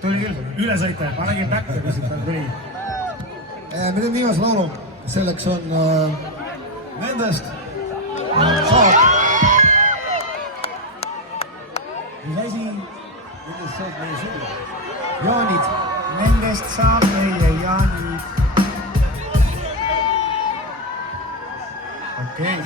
Tuli küll, üle sõita, ma nägin päkke, mis tal tuli. Me teeme viimase laulu, selleks on nendest saab. Mis asi? Nendest saab meie sulle. Jaanid. Nendest saab meie jaanid. Okei.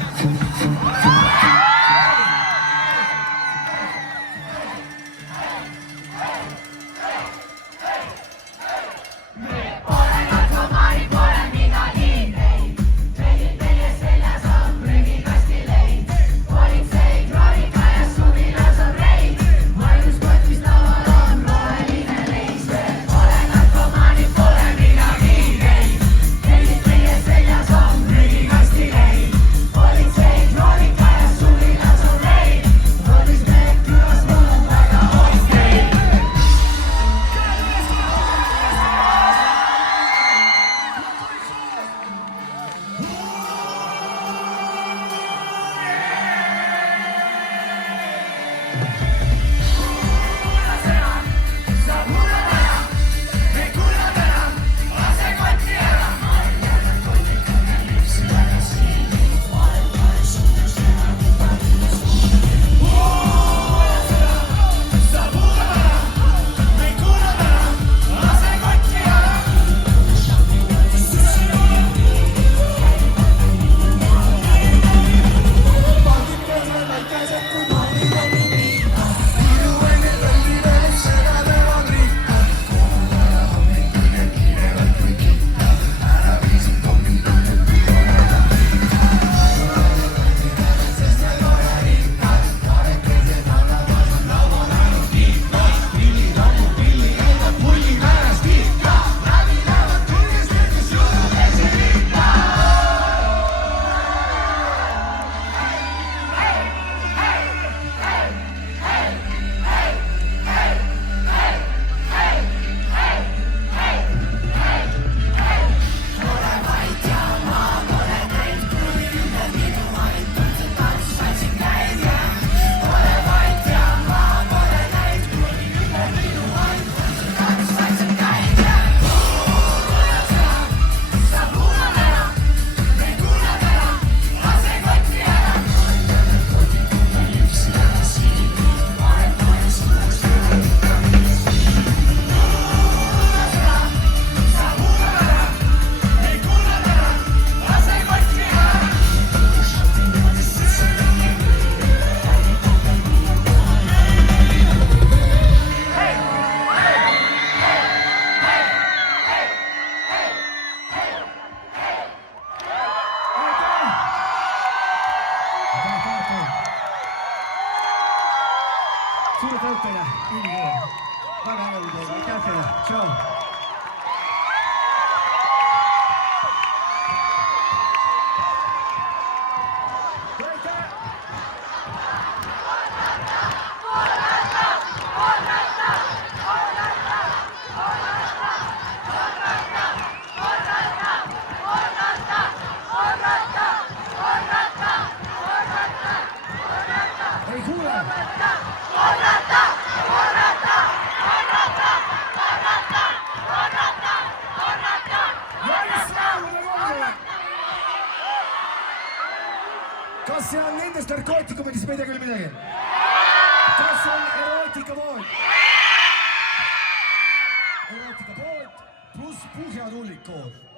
Suur tänu teile, ülikool. Väga hea teile, aitäh teile, tšau. Ei kuule! Kas see on nendest narkootikumidest, ma ei tea küll midagi? Kas on erootikapood? Erootikapood pluss puhjatullik kood.